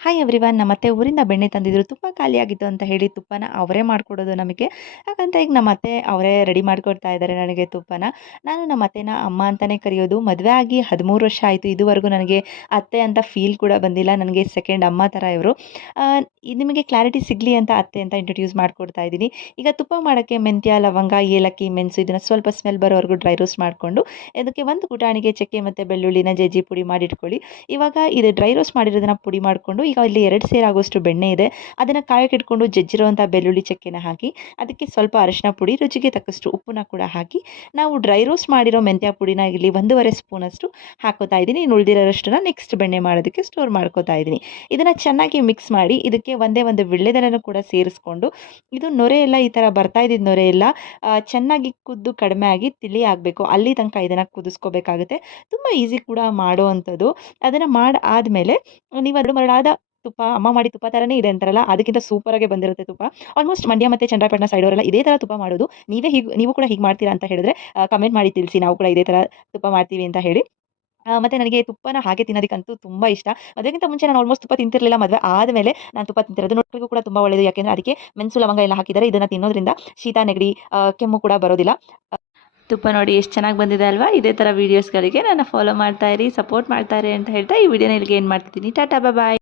Hi everyone ನಮ್ಮ ಅತ್ತೆ ಊರಿಂದ ಬೆಣ್ಣೆ ತಂದಿದ್ರು. ತುಪ್ಪ ಖಾಲಿಯಾಗಿತ್ತು ಅಂತ ಹೇಳಿ ತುಪ್ಪನ ಅವರೇ ಮಾಡಿಕೊಡೋದು ನಮಗೆ. ಹಾಗಂತ ಈಗ ನಮ್ಮ ಅತ್ತೆ ಅವರೇ ರೆಡಿ ಮಾಡಿಕೊಡ್ತಾ ಇದ್ದಾರೆ ನನಗೆ ತುಪ್ಪನ. ನಾನು ನಮ್ಮ ಅತ್ತೆನ ಅಮ್ಮ ಅಂತಲೇ ಕರೆಯೋದು. ಮದುವೆ ಆಗಿ ಹದಿಮೂರು ವರ್ಷ ಆಯಿತು. ಇದುವರೆಗೂ ನನಗೆ ಅತ್ತೆ ಅಂತ ಫೀಲ್ ಕೂಡ ಬಂದಿಲ್ಲ. ನನಗೆ ಸೆಕೆಂಡ್ ಅಮ್ಮ ಥರ ಇವರು. ನಿಮಗೆ ಕ್ಲಾರಿಟಿ ಸಿಗಲಿ ಅಂತ ಅತ್ತೆ ಅಂತ ಇಂಟ್ರೊಡ್ಯೂಸ್ ಮಾಡಿಕೊಡ್ತಾ ಇದ್ದೀನಿ. ಈಗ ತುಪ್ಪ ಮಾಡೋಕ್ಕೆ ಮೆಂತ್ಯ, ಲವಂಗ, ಏಲಕ್ಕಿ, ಮೆಣಸು ಇದನ್ನು ಸ್ವಲ್ಪ ಸ್ಮೆಲ್ ಬರೋವರೆಗೂ ಡ್ರೈ ರೋಸ್ಟ್ ಮಾಡಿಕೊಂಡು ಅದಕ್ಕೆ ಒಂದು ಪುಟಾಣಿಗೆ ಚಕ್ಕೆ ಮತ್ತು ಬೆಳ್ಳುಳ್ಳಿನ ಜಜ್ಜಿ ಪುಡಿ ಮಾಡಿಟ್ಕೊಳ್ಳಿ. ಇವಾಗ ಇದು ಡ್ರೈ ರೋಸ್ಟ್ ಮಾಡಿರೋದನ್ನ ಪುಡಿ ಮಾಡಿಕೊಂಡು ಈಗ ಇಲ್ಲಿ ಎರಡು ಸೇರಾಗುವಷ್ಟು ಬೆಣ್ಣೆ ಇದೆ. ಅದನ್ನು ಕಾಯಕ್ಕೆ ಇಟ್ಕೊಂಡು ಜಜ್ಜಿರುವಂಥ ಬೆಳ್ಳುಳ್ಳಿ ಚಕ್ಕೆನ ಹಾಕಿ, ಅದಕ್ಕೆ ಸ್ವಲ್ಪ ಅರಿಶಿನ ಪುಡಿ, ರುಚಿಗೆ ತಕ್ಕಷ್ಟು ಉಪ್ಪನ್ನ ಕೂಡ ಹಾಕಿ, ನಾವು ಡ್ರೈ ರೋಸ್ಟ್ ಮಾಡಿರೋ ಮೆಂತ್ಯ ಪುಡಿನ ಇಲ್ಲಿ ಒಂದೂವರೆ ಸ್ಪೂನಷ್ಟು ಹಾಕೋತಾ ಇದ್ದೀನಿ. ಇನ್ನು ಉಳಿದಿರೋಷ್ಟನ್ನ ನೆಕ್ಸ್ಟ್ ಬೆಣ್ಣೆ ಮಾಡೋದಕ್ಕೆ ಸ್ಟೋರ್ ಮಾಡ್ಕೋತಾ ಇದ್ದೀನಿ. ಇದನ್ನು ಚೆನ್ನಾಗಿ ಮಿಕ್ಸ್ ಮಾಡಿ, ಇದಕ್ಕೆ ಒಂದೇ ಒಂದು ವಿಳ್ಳೆದೆಲೆನೂ ಕೂಡ ಸೇರಿಸ್ಕೊಂಡು, ಇದು ನೊರೆ ಎಲ್ಲ ಈ ಥರ ಬರ್ತಾ ಇದ್ದಿದ್ದು ನೊರೆ ಎಲ್ಲ ಚೆನ್ನಾಗಿ ಕುದ್ದು ಕಡಿಮೆ ಆಗಿ ತಿಳಿ ಆಗಬೇಕು. ಅಲ್ಲಿ ತನಕ ಇದನ್ನು ಕುದಿಸ್ಕೋಬೇಕಾಗುತ್ತೆ. ತುಂಬ ಈಸಿ ಕೂಡ ಮಾಡೋ ಅಂಥದ್ದು. ಅದನ್ನು ಮಾಡಿ ಆದಮೇಲೆ, ನೀವು ಅದು ಮರಳಾದ ತುಪ್ಪ, ಅಮ್ಮ ಮಾಡಿ ತುಪ್ಪ ಥರನೇ ಇದೆ ಅಂತಾರಲ್ಲ, ಅದಕ್ಕಿಂತ ಸೂಪರಾಗೆ ಬಂದಿರುತ್ತೆ ತುಪ್ಪ. ಆಲ್ಮೋಸ್ಟ್ ಮಂಡ್ಯ ಮತ್ತು ಚಂದ್ರಪಟ್ಟಣ ಸೈಡ್ ಅವರೆಲ್ಲ ಇದೇ ಥರ ತುಪ್ಪ ಮಾಡೋದು. ನೀವೇ ಹೀಗೆ, ನೀವು ಕೂಡ ಹೀಗೆ ಮಾಡ್ತೀರಾ ಅಂತ ಹೇಳಿದ್ರೆ ಕಮೆಂಟ್ ಮಾಡಿ ತಿಳಿಸಿ, ನಾವು ಕೂಡ ಇದೇ ಥರ ತುಪ್ಪ ಮಾಡ್ತೀವಿ ಅಂತ ಹೇಳಿ. ಮತ್ತೆ ನನಗೆ ತುಪ್ಪನ ಹಾಗೆ ತಿನ್ನೋದಕ್ಕಂತೂ ತುಂಬ ಇಷ್ಟ. ಅದಕ್ಕಿಂತ ಮುಂಚೆ ನಾನು ಆಲ್ಮೋಸ್ಟ್ ತುಪ್ಪ ತಿಂತಿರಲಿಲ್ಲ. ಮದುವೆ ಆದಮೇಲೆ ನಾನು ತುಪ್ಪ ತಿಂತಿರೋದು ನೋಡ್ರಿಗೂ ಕೂಡ ತುಂಬ ಒಳ್ಳೆಯದು ಯಾಕೆಂದರೆ ಅದಕ್ಕೆ ಮೆಣಸು, ಲವಂಗ ಎಲ್ಲ ಹಾಕಿದರೆ ಇದನ್ನು ತಿನ್ನೋದ್ರಿಂದ ಶೀತ, ನೆಗಡಿ ಕೆಮ್ಮು ಕೂಡ ಬರೋದಿಲ್ಲ. ತುಪ್ಪ ನೋಡಿ ಎಷ್ಟು ಚೆನ್ನಾಗಿ ಬಂದಿದೆ ಅಲ್ವಾ? ಇದೇ ಥರ ವೀಡಿಯೋಸ್ಗಳಿಗೆ ನಾನು ಫಾಲೋ ಮಾಡ್ತಾ ಇರಿ ಸಪೋರ್ಟ್ ಮಾಡ್ತಾ ಇರಿ ಅಂತ ಹೇಳ್ತಾ ಈ ವಿಡಿಯೋನ ಇಲ್ಲಿಗೆ ಏನು ಮಾಡ್ತಿದ್ದೀನಿ. ಟಾಟಾ ಬಾಯ್